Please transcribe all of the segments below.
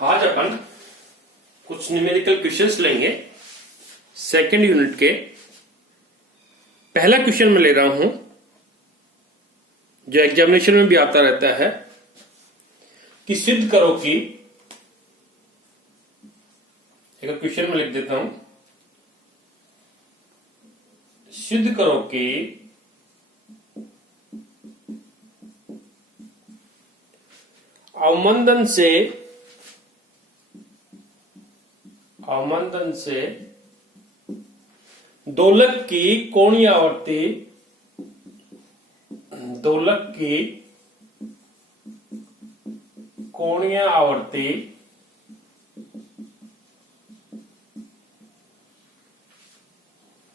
आज अपन कुछ numerical questions लेंगे सेकंड यूनिट के। पहला क्वेश्चन मैं ले रहा हूं जो एग्जामिनेशन में भी आता रहता है कि सिद्ध करो कि, एक क्वेश्चन में लिख देता हूं, सिद्ध करो कि अवमंदन से दोलक की कोणीय आवर्ती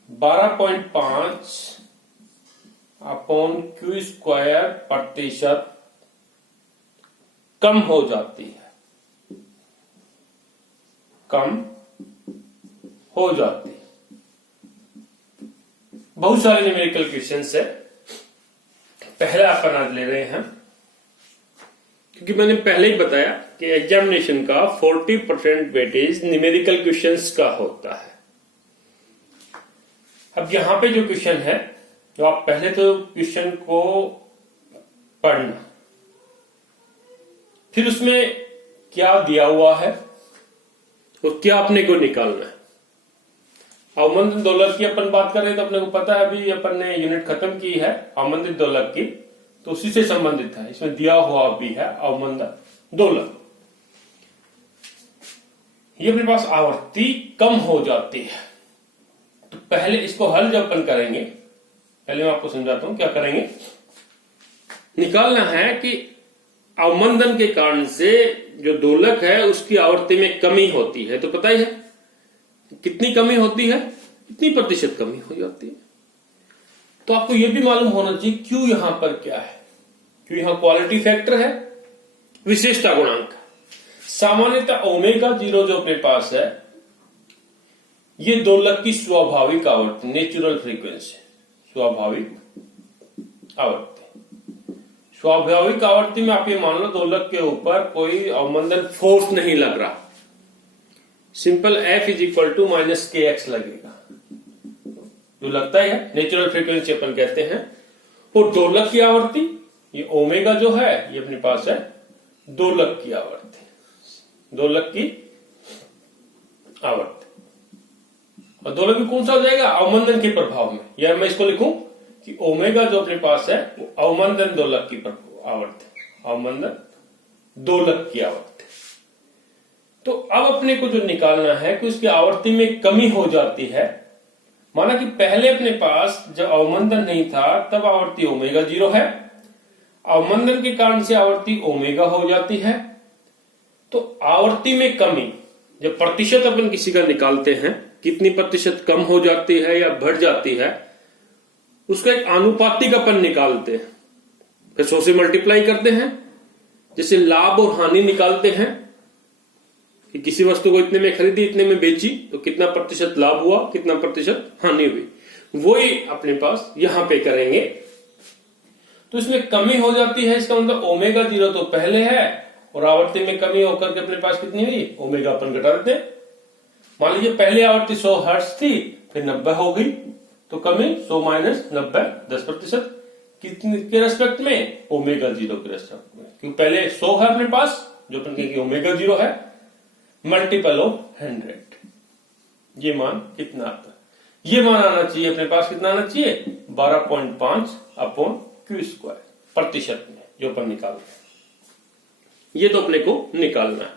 12.5 अपॉन क्यू स्क्वायर प्रतिशत कम हो जाती है। बहुत सारे न्यूमेरिकल क्वेश्चंस है। पहला अपन आज ले रहे हैं क्योंकि मैंने पहले ही बताया कि एग्जामिनेशन का 40% वेटेज न्यूमेरिकल क्वेश्चंस का होता है। अब यहां पे जो क्वेश्चन है, तो आप पहले तो क्वेश्चन को पढ़ना, फिर उसमें क्या दिया हुआ है और क्या अपने को निकालना है। अवमंदन दोलक की अपन बात कर रहे हैं तो अपने को पता है, अभी अपन ने यूनिट खत्म की है अवमंदित दोलक की, तो उसी से संबंधित है। इसमें दिया हुआ भी है अवमंदन दोलक। ये अपने पास आवर्ती कम हो जाती है। तो पहले इसको हल जब अपन करेंगे, पहले मैं आपको समझाता हूं क्या करेंगे। निकालना है कि अवमंदन के कारण से जो दोलक है उसकी आवर्ती में कमी होती है। तो पता ही है कितनी कमी होती है, कितनी प्रतिशत कमी हो जाती है। तो आपको यह भी मालूम होना चाहिए क्यू यहां पर क्या है। क्यू यहां क्वालिटी फैक्टर है, विशेषता गुणांक। सामान्यतः ओमेगा 0 जो अपने पास है, ये दोलक की स्वाभाविक आवर्ती, नेचुरल फ्रीक्वेंसी, स्वाभाविक आवर्ती में आप ये मान लो दोलक के ऊपर कोई अवमंदन फोर्स नहीं लग रहा। सिंपल F = -kx लगेगा, जो लगता है नेचुरल फ्रीक्वेंसी अपन कहते हैं। और दोलक की आवर्ती, ये ओमेगा जो है, ये अपने पास है दोलक की आवर्ती, और दोलक में कौन सा हो जाएगा, अवमंदन के प्रभाव में। या मैं इसको लिखूं कि ओमेगा जो अपने पास है वो अवमंदन दोलक की आवर्ती, अवमंदन दोलक की आवर्ती। तो अब अपने को जो निकालना है कि उसकी आवर्ती में कमी हो जाती है। माना कि पहले अपने पास जब अवमंदन नहीं था तब आवर्ती ओमेगा 0 है, अवमंदन के कारण से आवर्ती ओमेगा हो जाती है। तो आवर्ती में कमी, जब प्रतिशत अपन किसी का निकालते हैं, कितनी प्रतिशत कम हो जाती है या बढ़ जाती है, उसका एक आनुपातिक अपन निकालते हैं, फिर 100 से मल्टीप्लाई करते हैं। जैसे लाभ और हानि निकालते हैं कि किसी वस्तु को इतने में खरीदी, इतने में बेची, तो कितना प्रतिशत लाभ हुआ, कितना प्रतिशत हानि हुई, वही अपने पास यहां पे करेंगे। तो इसमें कमी हो जाती है, इसका मतलब ओमेगा 0 तो पहले है और आवर्ती में कमी होकर के अपने पास कितनी हुई, ओमेगा अपन घटा देते हैं। मान लीजिए पहले आवर्ती 100 हर्ट्ज थी, फिर 90 हो गई, तो कमी 100 - 90 10% कितने के रेस्पेक्ट में, ओमेगा 0 के रेस्पेक्ट में। क्योंकि पहले 100 है अपने पास, जो अपन कहेंगे ओमेगा 0 है, मल्टीपल ऑफ 100। ये मान कितना आता है, ये मान आना चाहिए अपने पास, कितना आना चाहिए, 12.5 अपॉन क्यू स्क्वायर प्रतिशत में, जो अपन निकाल रहे हैं। ये तो अपने को निकालना है।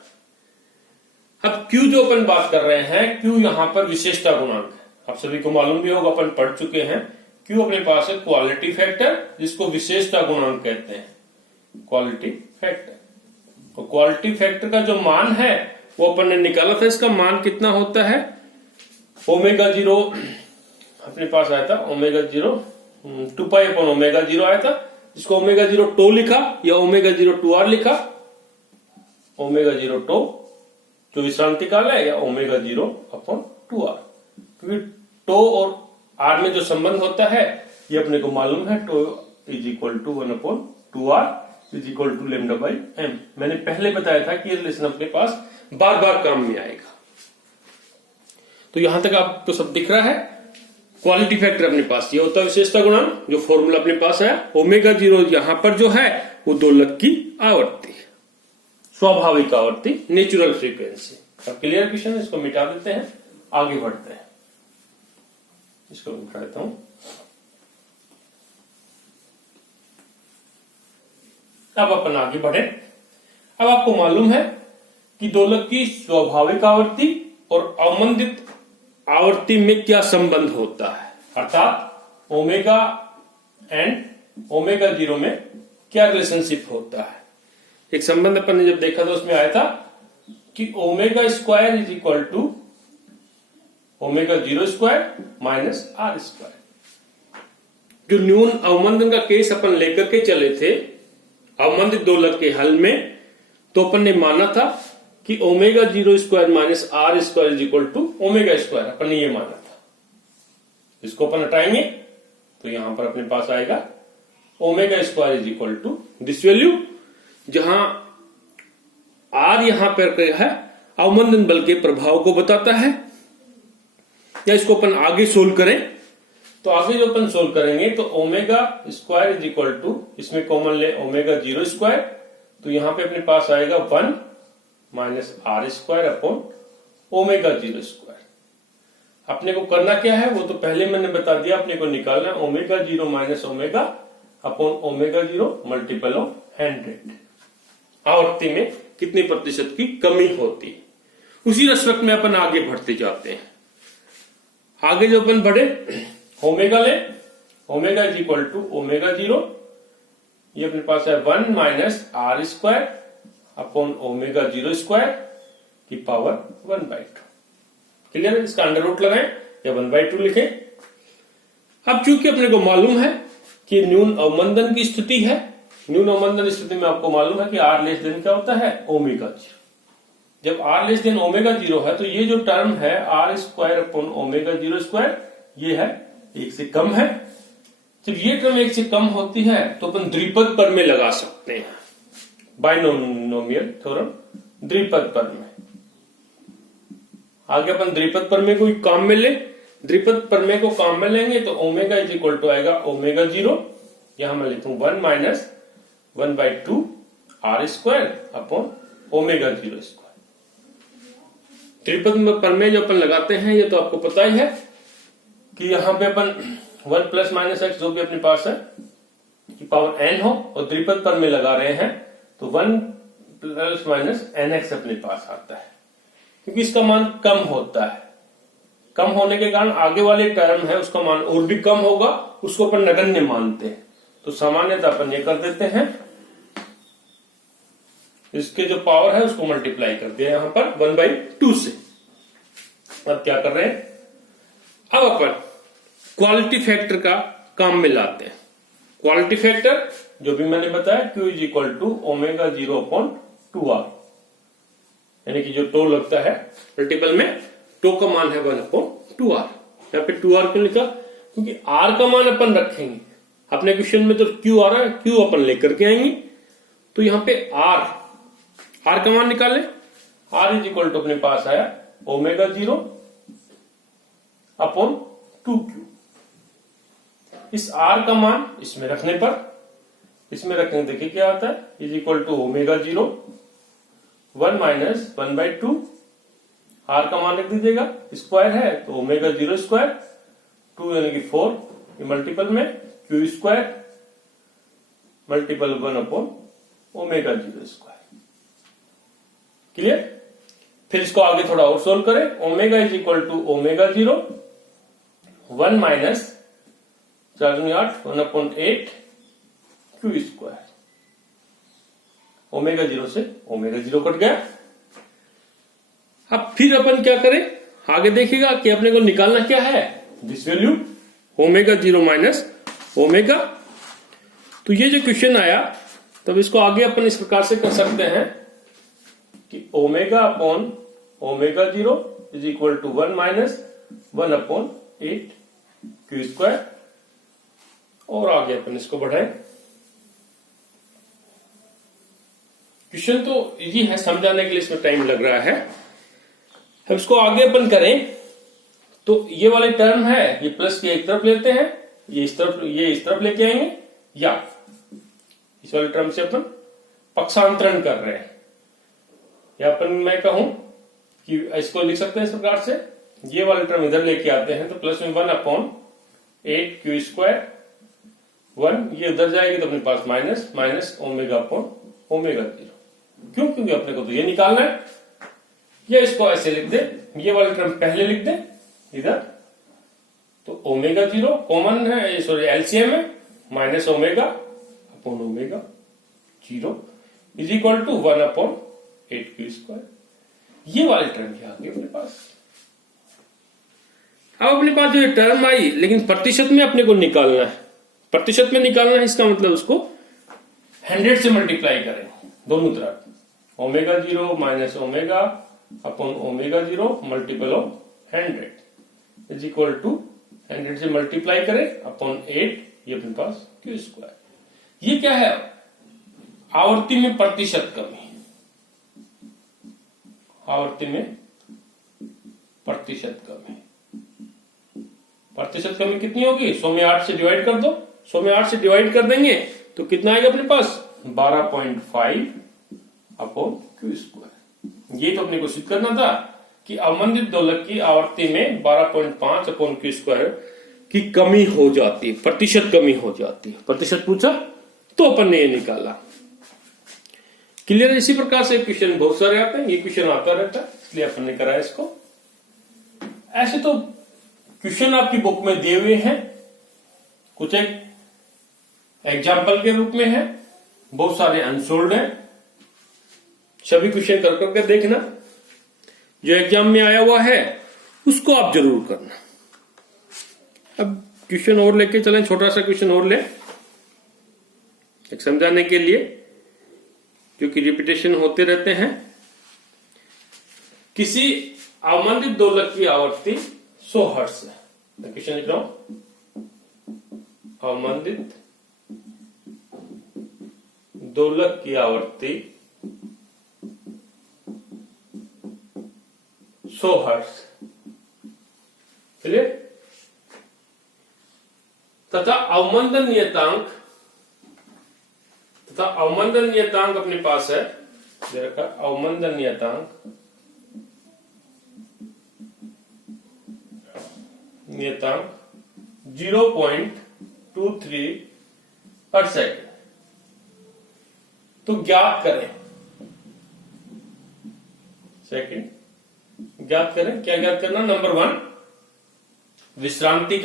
अब क्यू जो अपन बात कर रहे हैं, क्यू यहां पर विशेषता गुणांक है। आप सभी को मालूम भी होगा, अपन पढ़ चुके हैं। क्यू अपने पास है क्वालिटी फैक्टर, जिसको विशेषता गुणांक कहते हैं, क्वालिटी फैक्टर। और क्वालिटी फैक्टर का जो मान है वो अपन ने निकाला था। इसका मान कितना होता है, ओमेगा 0 अपने पास आया था, ओमेगा 0 2π अपॉन ओमेगा 0 आया था, जिसको ओमेगा 0 टो लिखा या ओमेगा 0 2r लिखा। ओमेगा 0 टो जो विश्रांति काल है, या ओमेगा 0 अपॉन 2r, क्योंकि टो और r में जो संबंध होता है ये अपने को मालूम है। To = 1/2r = λ/m। मैंने पहले बताया था कि ये रिलेशन अपने पास बार बार काम में आएगा। तो यहां तक आपको सब दिख रहा है। क्वालिटी फैक्टर अपने पास ये होता है विशेषता गुणांक, जो फॉर्मूला अपने पास है। ओमेगा 0 यहां पर जो है वो दोलक की आवर्ती है, स्वाभाविक आवर्ती, नेचुरल फ्रीक्वेंसी। अब क्लियर क्वेश्चन, इसको मिटा देते हैं, आगे बढ़ते हैं। इसको मिटा देता हूं। अब अपन आगे बढ़े। अब आपको मालूम है कि दोलक की स्वाभाविक आवर्ती और अवमंदित आवर्ती में क्या संबंध होता है, अर्थात ओमेगा एंड ओमेगा 0 में क्या रिलेशनशिप होता है। एक संबंध अपन ने जब देखा था उसमें आया था कि omega square is equal to omega 0 square minus are square. जो न्यून अवमंदन का केस अपन लेकर के चले थे अवमंदित दोलक के हल में, तो अपन ने माना था कि omega 0 square minus are square is equal to omega square, अपन ने ये माना था। इसको अपन हटाएंगे तो यहां पर अपने पास आएगा omega square is equal to this value, जहां आर यहां पर है अवमंदन बल के प्रभाव को बताता है। या इसको अपन आगे सोल्व करें तो आगे जो अपन सोल्व करेंगे तो omega square is equal to, इसमें कॉमन ले ओमेगा 0 स्क्वायर, तो यहां पे अपने पास आएगा 1 minus are square upon omega 0 square. अपने को करना क्या है वो तो पहले मैंने बता दिया, अपने को निकालना है omega 0 minus omega upon omega 0 multiple of 100। आवर्ती में कितनी प्रतिशत की कमी होती है, उसी रेस्पेक्ट में अपन आगे बढ़ते जाते हैं। आगे जो अपन बढ़े ओमेगा ले, omega is equal to omega 0, ये अपने पास है 1 minus are square upon omega 0 square की पावर 1/2। क्लियर है? इसका अंडर रूट लगाएं या 1/2 लिखें। अब चूंकि अपने को मालूम है कि न्यून अवमंदन की स्थिति है, न्यून अवमंदन स्थिति में आपको मालूम है कि आर लेस देन क्या होता है ओमेगा 0। जब आर लेस देन ओमेगा 0 है तो ये जो टर्म है r square upon omega 0 square, ये है 1 से कम है। जब ये टर्म 1 से कम होती है तो अपन द्विपद पर में लगा सकते हैं, बाइनोमियल थ्योरम द्विपद पर में। आगे अपन द्विपद पर में कोई काम में ले, द्विपद पर में को काम में लेंगे तो ओमेगा इज इक्वल टू आएगा ओमेगा 0, यहां मैं लिखूं 1 minus 1/2 R square upon omega 0 square. त्रिपद पर में जो अपन लगाते हैं ये तो आपको पता ही है कि यहां पे अपन 1 प्लस माइनस एक्स जो भी अपने पास है की पावर n हो, और द्विपद पर में लगा रहे हैं तो 1 प्लस माइनस एन एक्स अपने पास आता है, क्योंकि इसका मान कम होता है। कम होने के कारण आगे वाले टर्म है उसका मान और भी कम होगा, उसको अपन नगण्य मानते हैं, तो सामान्यतः अपन ये कर देते हैं, इसके जो पावर है उसको मल्टीप्लाई कर दिया यहां पर 1/2 से। अब क्या कर रहे हैं, अब अपन क्वालिटी फैक्टर का काम में लाते हैं। क्वालिटी फैक्टर जो भी मैंने बताया Q is equal to omega 0 upon 2r, यानी कि जो टो लगता है मल्टीपल में, टो का मान है 1 अपॉन 2r। यहाँ पे 2r क्यों लिखा, क्योंकि r का मान अपन रखेंगे, अपने क्वेश्चन में तो Q आ रहा है, Q अपन लेकर के आएंगे, तो यहाँ पे r का मान निकाले। r इज इक्वल टू अपने पास आया ओमेगा 0 अपॉन 2q। इस r का मान इसमें रखने पर, इसमें रखने देखिए क्या आता है, is equal to omega 0 1 minus 1/2, r का मान रख दीजिएगा, स्क्वायर है तो ओमेगा 0 स्क्वायर, 2 यानी कि 4, ये मल्टीपल में q square multiple 1 upon omega 0 square. Clear? फिर इसको आगे थोड़ा और सोल्व करें, omega is equal to omega 0 1 minus 4×8 1 upon 8 q square. Omega 0 से ओमेगा 0 कट गया। अब फिर अपन क्या करें, आगे देखिएगा कि अपने को निकालना क्या है, this value omega 0 minus omega. तो ये जो क्वेश्चन आया, तब इसको आगे अपन इस प्रकार से कर सकते हैं कि omega upon omega 0 is equal to 1 minus 1 upon 8 q square. और आगे अपन इसको बढ़ाएं, क्वेश्चन तो इजी है, समझाने के लिए इसमें टाइम लग रहा है। अब इसको आगे अपन करें तो ये वाले टर्म है, ये प्लस के एक तरफ लेते हैं, ये इस तरफ लेके आएंगे, या इस वाले टर्म से अपन पक्षांतरण कर रहे हैं, या अपन मैं कहूं कि इसको लिख सकते हैं इस प्रकार से, ये वाले टर्म इधर लेके आते हैं तो प्लस में 1/8 क्यू स्क्वायर 1, ये उधर जाएगी तो अपने पास माइनस ओमेगा 0। क्यों? क्योंकि अपने को तो ये निकालना है। या इसको ऐसे लिख दे, ये वाले टर्म पहले लिख दे इधर, तो ओमेगा 0 कॉमन है, सॉरी एलसीएम है, minus omega 0 is equal to 1/8 q square. ये वाली टर्म आ गई अपने पास। अब अपने पास जो टर्म आई, लेकिन प्रतिशत में अपने को निकालना है। प्रतिशत में निकालना है, इसका मतलब उसको 100 से मल्टीप्लाई करेंगे दोनों तरफ। Omega 0 minus omega 0 multiple of 100 is equal to 100 से मल्टीप्लाई करें अपॉन 8, ये अपने पास क्यू स्क्वायर। ये क्या है? आवर्ती में प्रतिशत कमी। आवर्ती में प्रतिशत कमी। प्रतिशत कमी कितनी होगी? 100 में 8 से डिवाइड कर दो। 100 में 8 से डिवाइड कर देंगे तो कितना आएगा अपने पास? 12.5 अपॉन क्यू स्क्वायर। ये तो अपने को सिद्ध करना था कि अवमंदित दोलक की आवर्ती में 12.5 अपॉन क्यू स्क्वायर की कमी हो जाती है, प्रतिशत कमी हो जाती है। प्रतिशत पूछा तो अपन ने ये निकाला। क्लियर? इसी प्रकार से क्वेश्चन बहुत सारे आते हैं, ये क्वेश्चन आता रहता है, इसलिए अपन ने करा इसको। ऐसे तो क्वेश्चन आपकी बुक में दिए हुए हैं, कुछ एक एग्जाम्पल के रूप में है, बहुत सारे अनसोल्ड हैं। सभी क्वेश्चन कर करके देखना, जो एग्जाम में आया हुआ है उसको आप जरूर करना। अब क्वेश्चन और लेके चलें, छोटा सा क्वेश्चन और ले, एक समझाने के लिए, क्योंकि रिपीटेशन होते रहते हैं। किसी अवमंदित दोलक की आवर्ती 100 हर्ट्ज है। मैं क्वेश्चन लिख रहा हूं, अवमंदित दोलक की आवर्ती 100 हर्ट्ज, चलिए, तथा अवमंदन नियतांक अपने पास है, दे रखा अवमंदन नियतांक 0.23 पर सेकंड। तो ज्ञात करें, ज्ञात करें, क्या ज्ञात करना? नंबर 1 विश्रांति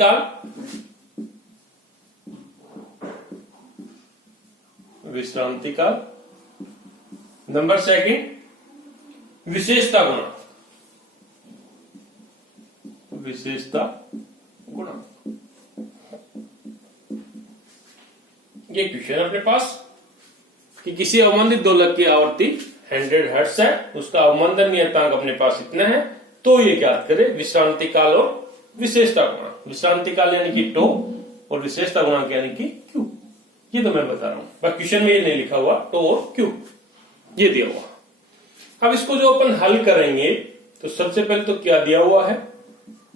काल, नंबर 2 विशेषता गुणा। ये क्वेश्चन अपने पास कि किसी अवमंदित दोलक की आवर्ती 100 हर्ट्ज है, उसका अवमंदन नियतांक अपने पास इतना है, तो ये ज्ञात करे विश्रांति काल और विशेषता गुणांक। विश्रांति काल यानी कि टो और विशेषता गुणांक यानी कि क्यू। ये तो मैं बता रहा हूं, बस क्वेश्चन में ये नहीं लिखा हुआ टो और क्यू, ये दिया हुआ। अब इसको जो अपन हल करेंगे तो सबसे पहले तो क्या दिया हुआ है?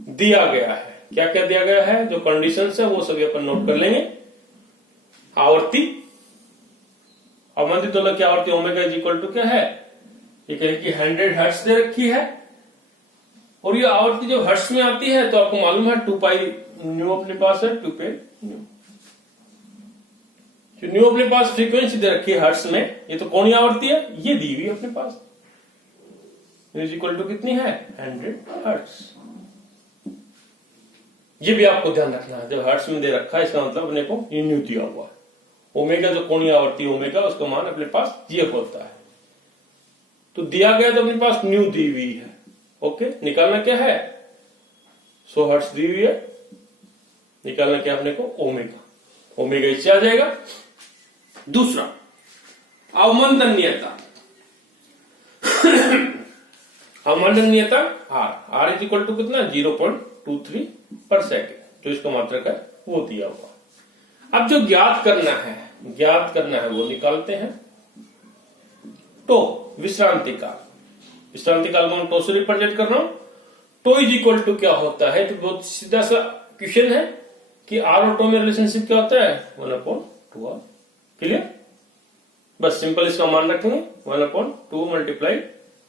दिया गया है। क्या क्या दिया गया है? जो कंडीशंस है वो सभी अपन नोट कर लेंगे। आवर्ती, अवमंदित दोलक की आवर्ती ओमेगा इज इक्वल टू क्या है? ये कहें कि 100 हर्ट्ज दे रखी है, और ये आवर्ती जो हर्ट्ज में आती है तो आपको मालूम है 2 पाई न्यू अपने पास है, 2 पाई न्यू। न्यू अपने पास फ्रीक्वेंसी दे रखी है हर्ट्ज में, ये तो कौन आवर्ती है? ये दी हुई अपने पास, इज इक्वल टू कितनी है? 100 हर्ट्ज। ये भी आपको ध्यान रखना है, जब हर्ट्ज में दे रखा है इसका मतलब अपने को ये न्यू दिया हुआ है। ओमेगा जो कोणीय आवर्ती ओमेगा, उसका मान अपने पास ये होता है, तो दिया गया तो अपने पास न्यू दी हुई है। ओके, निकालना क्या है? 100 हर्ट्ज दी हुई है, निकालना क्या अपने को? ओमेगा। ओमेगा इससे आ जाएगा। दूसरा अवमंदन नियतांक, अवमंदन नियतांक आर इज इक्वल टू कितना? 0.23 पर सेकेंड, जो इसका मात्रक है वो दिया हुआ। अब जो ज्ञात करना है वो निकालते हैं। टो विश्रांति काल, विश्रांति काल को मैं टो से रिप्रेजेंट कर रहा हूं। टो इज इक्वल टू क्या होता है, तो बहुत सीधा सा क्वेश्चन है कि आर और टो में रिलेशनशिप क्या होता है, 1/2r। क्लियर, बस सिंपल इसका मान रखेंगे 1/2 मल्टीप्लाई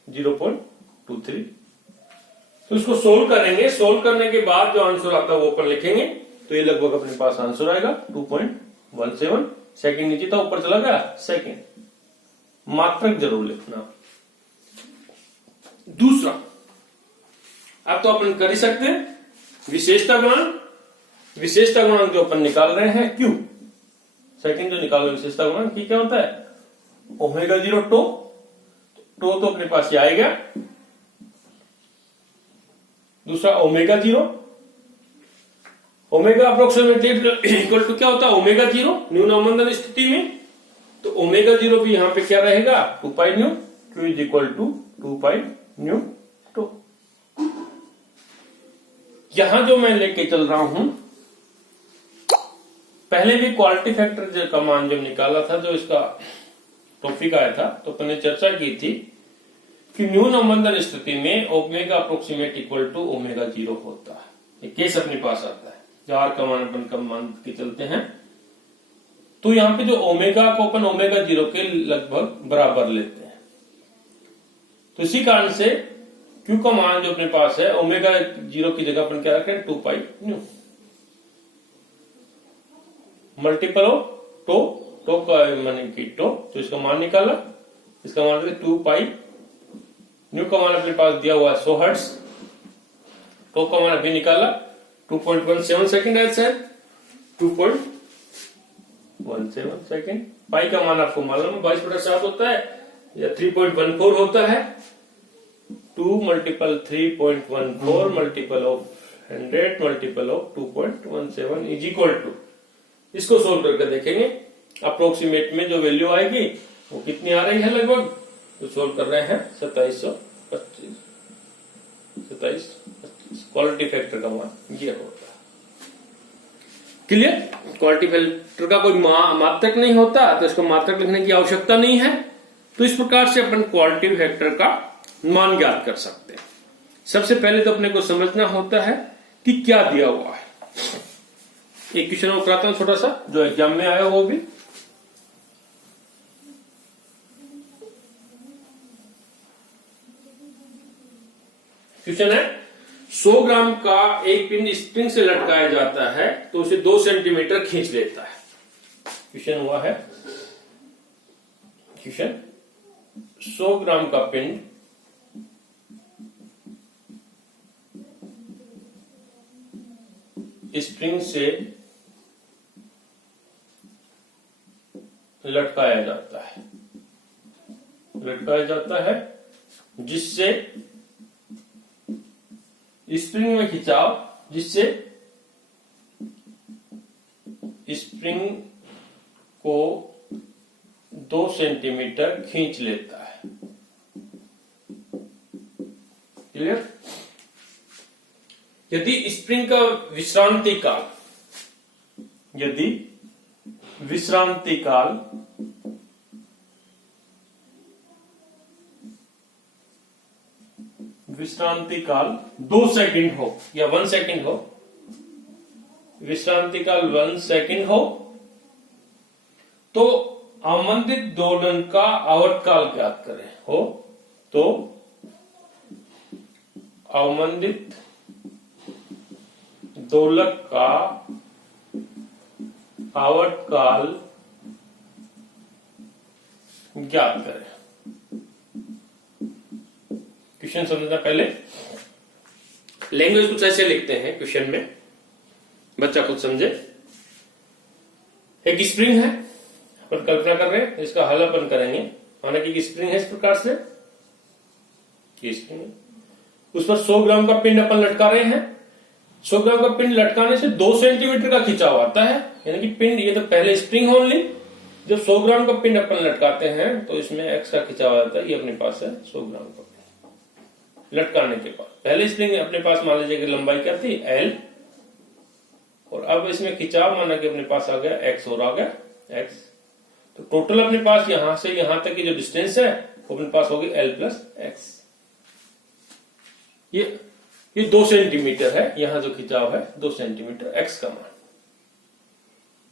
0.23। तो इसको सोल्व करेंगे, सोल्व करने के बाद जो आंसर आता है वो अपन लिखेंगे, तो ये लगभग अपने पास आंसर आएगा 2.17। सेकंड नीचे था, ऊपर चला गया सेकंड। मात्रक जरूर लिखना। दूसरा, अब तो अपन कर ही सकते हैं विशेषता गुणांक। विशेषता गुणांक जो अपन निकाल रहे हैं क्यू, सेकंड जो निकाल रहे विशेषता गुणांक की क्या होता है, ω0 टो। टो तो अपने पास ये आएगा। दूसरा ω0, ओमेगा अप्रोक्सीमेटली इक्वल टू क्या होता है, ω0 न्यून अवमंदन स्थिति में। तो ω0 भी यहां पे क्या रहेगा, 2 pi nu. Q is equal to 2 pi nu tau. यहां जो मैं लेके चल रहा हूं, पहले भी क्वालिटी फैक्टर का मान जब निकाला था, जो इसका टॉपिक आया था, तो अपन ने चर्चा की थी कि न्यून अवमंदन स्थिति में ओमेगा अप्रोक्सीमेट इक्वल टू ω0 होता है। ये केस अपने पास आता है, जो आर का मान अपन कम मान के चलते हैं। तो यहां पे जो ओमेगा को अपन ω0 के लगभग बराबर लेते हैं। तो इसी कारण से क्यू का मान जो अपने पास है, ω0 की जगह अपन क्या रखें, 2 pi nu multiple of tau. Tau का माने की टो, तो इसका मान निकाला, इसका मान 2 पाई न्यू का मान अपने पास दिया हुआ है 100 हर्ट्ज। टो का मान अभी निकाला 2.17 सेकेंड ऐसा है, 2.17 सेकेंड। पाई का मान आपको मालूम है 22/7 होता है या 3.14 होता है। 2 multiple 3.14 multiple of 100 multiple of 2.17 is equal to, इसको सोल्व करके देखेंगे अप्रोक्सीमेट में जो वैल्यू आएगी वो कितनी आ रही है लगभग। तो सोल्व कर रहे हैं 2725 क्वालिटी फैक्टर का मान ये होता है। क्लियर, क्वालिटी फैक्टर का कोई मात्रक नहीं होता, तो इसको मात्रक लिखने की आवश्यकता नहीं है। तो इस प्रकार से अपन क्वालिटी फैक्टर का मान ज्ञात कर सकते हैं। सबसे पहले तो अपने को समझना होता है कि क्या दिया हुआ है। एक क्वेश्चन और कराता हूं छोटा सा, जो एग्जाम में आया वो भी। क्वेश्चन है 100 ग्राम का एक पिंड स्प्रिंग से लटकाया जाता है, तो उसे 2 सेंटीमीटर खींच लेता है। क्वेश्चन हुआ है, क्वेश्चन 100 ग्राम का पिंड स्प्रिंग से लटकाया जाता है, जिससे स्प्रिंग में खिंचाव, जिससे स्प्रिंग को 2 सेंटीमीटर खींच लेता है। क्लियर, यदि स्प्रिंग का विश्रांति काल, यदि विश्रांति काल 2 सेकंड हो या 1 सेकंड हो, विश्रांति काल 1 सेकंड हो, तो अवमंदित दोलन का आवर्तकाल ज्ञात करें। हो तो अवमंदित दोलक का आवर्तकाल ज्ञात करें। क्वेश्चन समझना, पहले लैंग्वेज कुछ ऐसे लिखते हैं क्वेश्चन में, बच्चा खुद समझे। एक स्प्रिंग है, अपन कल्पना कर रहे हैं, इसका हल अपन करेंगे। माना कि स्प्रिंग है इस प्रकार से, ये स्प्रिंग है, उस पर 100 ग्राम का पिंड अपन लटका रहे हैं। 100 ग्राम का पिंड लटकाने से 2 सेंटीमीटर का खिंचाव आता है, यानी कि पिंड, ये तो पहले स्प्रिंग ओनली। जब 100 ग्राम का पिंड अपन लटकाते हैं तो इसमें एक्स का खिंचाव आता है। ये अपने पास है 100 ग्राम का पिंड लटकाने के बाद। पहले स्प्रिंग अपने पास मान लीजिए कि लंबाई क्या थी, एल, और अब इसमें खिंचाव माना कि अपने पास आ गया एक्स, और आ गया एक्स। तो टोटल अपने पास यहां से यहां तक की जो डिस्टेंस है अपने पास होगी L प्लस एक्स। ये 2 सेंटीमीटर है, यहां जो खिंचाव है 2 सेंटीमीटर, एक्स का मान।